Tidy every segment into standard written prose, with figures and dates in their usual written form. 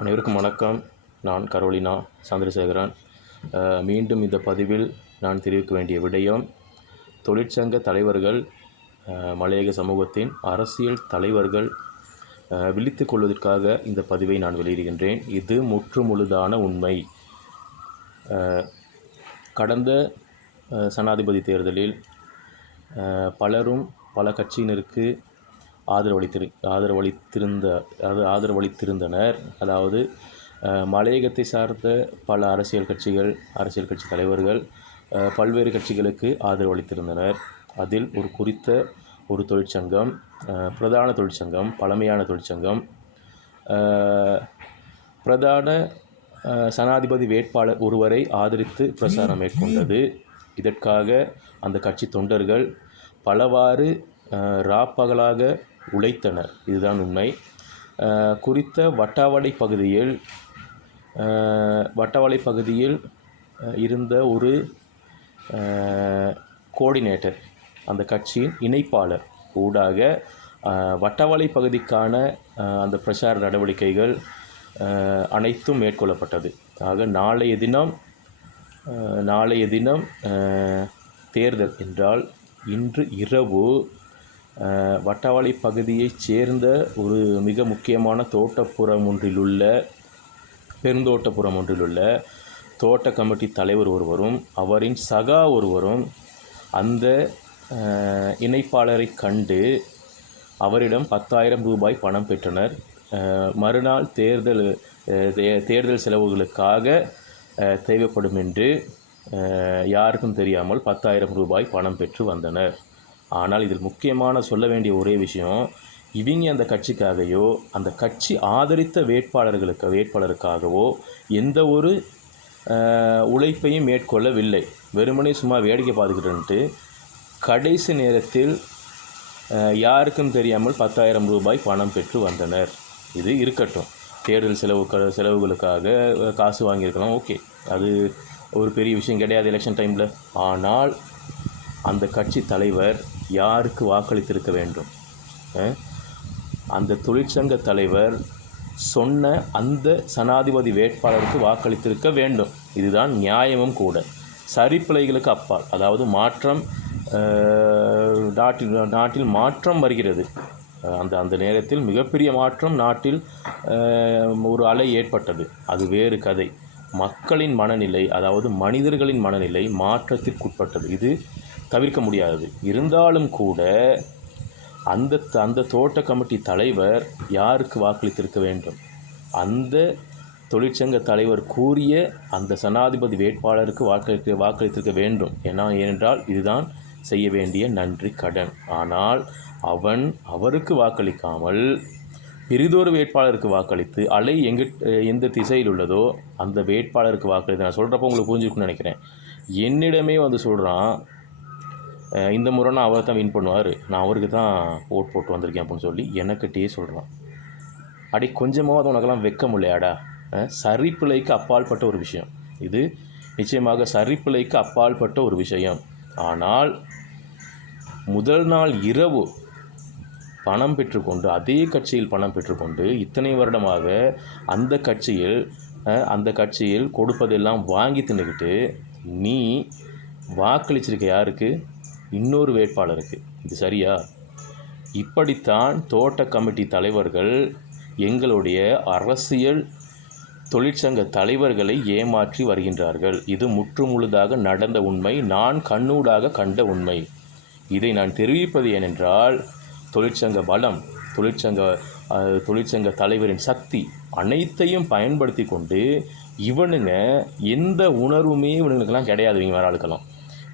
அனைவருக்கும் வணக்கம். நான் கரோலினா சந்திரசேகரன். மீண்டும் இந்த பதிவில் நான் தெரிவிக்க வேண்டிய விடயம், தொழிற்சங்க தலைவர்கள், மலையக சமூகத்தின் அரசியல் தலைவர்கள் விழித்து கொள்வதற்காக இந்த பதிவை நான் வெளியிடுகின்றேன். இது முற்றுமுழுதான உண்மை. கடந்த ஜனாதிபதி தேர்தலில் பலரும் பல கட்சியினருக்கு ஆதரவளித்திருந்தனர். அதாவது மலையகத்தை சார்ந்த பல அரசியல் கட்சி தலைவர்கள் பல்வேறு கட்சிகளுக்கு ஆதரவளித்திருந்தனர். அதில் குறித்த ஒரு தொழிற்சங்கம், பிரதான தொழிற்சங்கம், பழமையான தொழிற்சங்கம், பிரதான ஜனாதிபதி வேட்பாளர் ஒருவரை ஆதரித்து பிரச்சாரம் மேற்கொண்டது. இதற்காக அந்த கட்சி தொண்டர்கள் பலவாறு ராப்பகலாக உழைத்தனர். இதுதான் உண்மை. குறித்த வட்டாவளை பகுதியில் இருந்த ஒரு கோஆர்டினேட்டர், அந்த கட்சியின் இணைப்பாளர் ஊடாக வட்டாவளை பகுதிக்கான அந்த பிரச்சார நடவடிக்கைகள் அனைத்தும் மேற்கொள்ளப்பட்டது. ஆக நாளைய தினம் தேர்தல் என்றால் இன்று இரவு வட்டாவளை பகுதியைச் சேர்ந்த ஒரு மிக முக்கியமான பெருந்தோட்டப்புறம் ஒன்றிலுள்ள தோட்ட கமிட்டி தலைவர் ஒருவரும் அவரின் சகா ஒருவரும் அந்த இணைப்பாளரை கண்டு அவரிடம் 10,000 ரூபாய் பணம் பெற்றனர். மறுநாள் தேர்தல் செலவுகளுக்காக தேவைப்படும் என்று யாருக்கும் தெரியாமல் 10,000 ரூபாய் பணம் பெற்று வந்தனர். ஆனால் இதில் முக்கியமான சொல்ல வேண்டிய ஒரே விஷயம், இவங்க அந்த கட்சிக்காகவோ அந்த கட்சி ஆதரித்த வேட்பாளருக்காகவோ எந்த ஒரு உழைப்பையும் மேற்கொள்ளவில்லை. வெறுமனே சும்மா வேடிக்கை பார்த்துக்கிட்டு கடைசி நேரத்தில் யாருக்கும் தெரியாமல் 10,000 ரூபாய் பணம் பெற்று வந்தனர். இது இருக்கட்டும், தேர்தல் செலவுகளுக்காக காசு வாங்கியிருக்கலாம், ஓகே, அது ஒரு பெரிய விஷயம் கிடையாது எலெக்ஷன் டைமில். ஆனால் அந்த கட்சி தலைவர் யாருக்கு வாக்களித்திருக்க வேண்டும்? அந்த தொழிற்சங்க தலைவர் சொன்ன அந்த ஜனாதிபதி வேட்பாளருக்கு வாக்களித்திருக்க வேண்டும். இதுதான் நியாயமும் கூட. சரிப்பிழைகளுக்கு அப்பால், அதாவது நாட்டில் மாற்றம் வருகிறது. அந்த நேரத்தில் மிகப்பெரிய மாற்றம் நாட்டில் ஒரு அலை ஏற்பட்டது. அது வேறு கதை. மக்களின் மனநிலை, அதாவது மனிதர்களின் மனநிலை மாற்றத்திற்குட்பட்டது. இது தவிர்க்க முடியாதது. இருந்தாலும் கூட அந்த தோட்ட கமிட்டி தலைவர் யாருக்கு வாக்களித்திருக்க வேண்டும்? அந்த தொழிற்சங்க தலைவர் கூறிய அந்த ஜனாதிபதி வேட்பாளருக்கு வாக்களித்திருக்க வேண்டும். ஏனென்றால் இதுதான் செய்ய வேண்டிய நன்றி கடன். ஆனால் அவருக்கு வாக்களிக்காமல் பிறிதொரு வேட்பாளருக்கு வாக்களித்து அலை எந்த திசையில் உள்ளதோ அந்த வேட்பாளருக்கு வாக்களித்து, நான் சொல்கிறப்போ உங்களுக்கு புரிஞ்சுக்கணும்னு நினைக்கிறேன். என்னிடமே சொல்கிறான், இந்த முறை நான் அவர் தான் வின் பண்ணுவார், நான் அவருக்கு தான் ஓட் போட்டு வந்திருக்கேன் அப்படின்னு சொல்லி எனக்கிட்டே சொல்கிறான். அடி கொஞ்சமாவது உனக்கெல்லாம் வெக்க முடியாடா? சரிப்பிழைக்கு அப்பாற்பட்ட ஒரு விஷயம் இது. நிச்சயமாக சரிப்பிழைக்கு அப்பாற்பட்ட ஒரு விஷயம். ஆனால் முதல் நாள் இரவு பணம் பெற்றுக்கொண்டு, அதே கட்சியில் பணம் பெற்றுக்கொண்டு இத்தனை வருடமாக அந்த கட்சியில் கொடுப்பதெல்லாம் வாங்கி தின்னுக்கிட்டு நீ வாக்களிச்சிருக்க யாருக்கு? இன்னொரு வேட்பாளருக்கு. இது சரியா? இப்படித்தான் தோட்ட கமிட்டி தலைவர்கள் எங்களுடைய அரசியல் தொழிற்சங்க தலைவர்களை ஏமாற்றி வருகின்றார்கள். இது முற்றுமுழுதாக நடந்த உண்மை, நான் கண்ணூடாக கண்ட உண்மை. இதை நான் தெரிவிப்பது ஏனென்றால் தொழிற்சங்க பலம், தொழிற்சங்க தலைவரின் சக்தி அனைத்தையும் பயன்படுத்தி கொண்டு இவனுங்க எந்த உணர்வுமே இவனுங்களுக்கெல்லாம் கிடையாது. இவங்க வேற ஆளுக்கெல்லாம்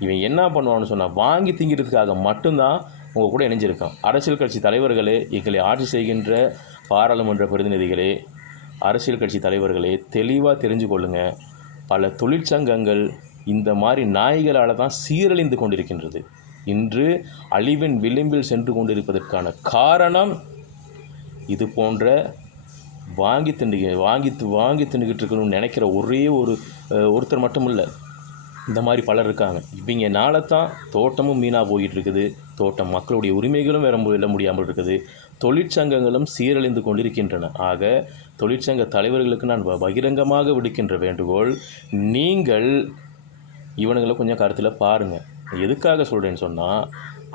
இவன் என்ன பண்ணுவான்னு சொன்னால் வாங்கி திங்கிறதுக்காக மட்டும்தான் உங்கள் கூட இணைஞ்சிருக்கான். அரசியல் கட்சி தலைவர்களே, எங்களை ஆட்சி செய்கின்ற பாராளுமன்ற பிரதிநிதிகளே, அரசியல் கட்சி தலைவர்களே, தெளிவாக தெரிஞ்சு கொள்ளுங்கள். பல தொழிற்சங்கங்கள் இந்த மாதிரி நாய்களால் தான் சீரழிந்து கொண்டிருக்கின்றது. இன்று அழிவின் விளிம்பில் சென்று கொண்டிருப்பதற்கான காரணம் இது போன்ற வாங்கி தின்னுக்கிட்டு இருக்கணும்னு நினைக்கிற ஒருத்தர் மட்டும் இல்லை, இந்த மாதிரி பலர் இருக்காங்க. இவங்கனால தான் தோட்டமும் மீனாக போய்கிட்டு இருக்குது. மக்களுடைய உரிமைகளும் வெல்ல முடியாமல் இருக்குது. தொழிற்சங்கங்களும் சீரழிந்து கொண்டிருக்கின்றன. ஆக தொழிற்சங்க தலைவர்களுக்கு நான் பகிரங்கமாக விடுக்கின்ற வேண்டுகோள், நீங்கள் இவனுங்களை கொஞ்சம் கருத்தில் பாருங்கள். எதுக்காக சொல்கிறேன்னு சொன்னால்,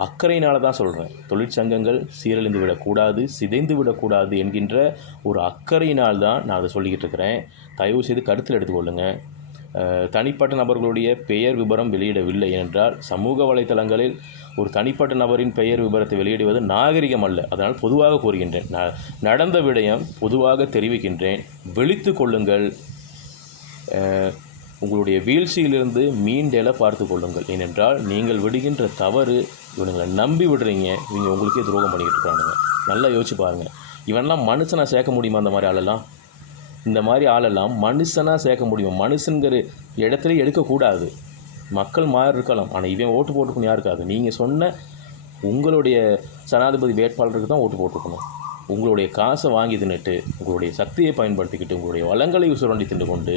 அக்கறையினால தான் சொல்கிறேன். தொழிற்சங்கங்கள் சீரழிந்து விடக்கூடாது, சிதைந்து விடக்கூடாது என்கின்ற ஒரு அக்கறையினால் தான் நான் அதை சொல்லிக்கிட்டு இருக்கிறேன். தயவு செய்து கருத்தில் எடுத்துக்கொள்ளுங்கள். தனிப்பட்ட நபர்களுடைய பெயர் விபரம் வெளியிடவில்லை என்றால், சமூக வலைத்தளங்களில் ஒரு தனிப்பட்ட நபரின் பெயர் விபரத்தை வெளியிடுவது நாகரிகம் அல்ல. அதனால் பொதுவாக கூறுகின்றேன். நடந்த விடயம் பொதுவாக தெரிவிக்கின்றேன். விழித்து கொள்ளுங்கள். உங்களுடைய வீழ்ச்சியிலிருந்து மீண்டெழ பார்த்து கொள்ளுங்கள். ஏனென்றால் நீங்கள் விடுகின்ற தவறு, இவனுங்களை நம்பி விடுறீங்க, இவங்க உங்களுக்கே துரோகம் பண்ணிக்கிட்டு இருக்கானுங்க. நல்லா யோசிச்சு பாருங்கள். இவனெல்லாம் மனுஷனாக சேர்க்க முடியுமா? அந்த மாதிரி ஆளெல்லாம், இந்த மாதிரி ஆளெல்லாம் மனுஷனாக சேர்க்க முடியும்? மனுஷங்கிற இடத்துல எடுக்கக்கூடாது. மக்கள் மாறி இருக்கலாம், ஆனால் இவன் ஓட்டு போட்டுக்கணும் யாருக்காது? நீங்கள் சொன்ன உங்களுடைய ஜனாதிபதி வேட்பாளருக்கு தான் ஓட்டு போட்டுக்கணும். உங்களுடைய காசை வாங்கி தின்னுட்டு, உங்களுடைய சக்தியை பயன்படுத்திக்கிட்டு, உங்களுடைய வளங்களை சுரண்டி தின்று கொண்டு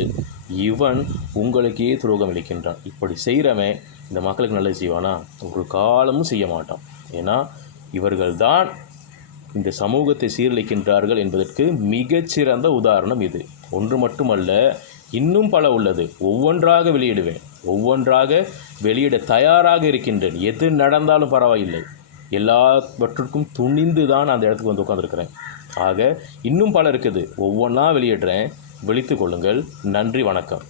இவன் உங்களுக்கே துரோகம் அளிக்கின்றான். இப்படி செய்கிறவன் இந்த மக்களுக்கு நல்லது செய்வானா? ஒரு காலமும் செய்ய மாட்டான். ஏன்னா இவர்கள்தான் இந்த சமூகத்தை சீரழிக்கின்றார்கள் என்பதற்கு மிகச்சிறந்த உதாரணம் இது. ஒன்று மட்டுமல்ல, இன்னும் பல உள்ளது. ஒவ்வொன்றாக வெளியிடுவேன், ஒவ்வொன்றாக வெளியிட தயாராக இருக்கின்றேன். எது நடந்தாலும் பரவாயில்லை, எல்லாவற்றுக்கும் துணிந்து தான் அந்த இடத்துக்கு வந்து உட்காந்துருக்கிறேன். ஆக இன்னும் பல இருக்குது, ஒவ்வொன்றா வெளியிடுறேன். விழித்து கொள்ளுங்கள். நன்றி, வணக்கம்.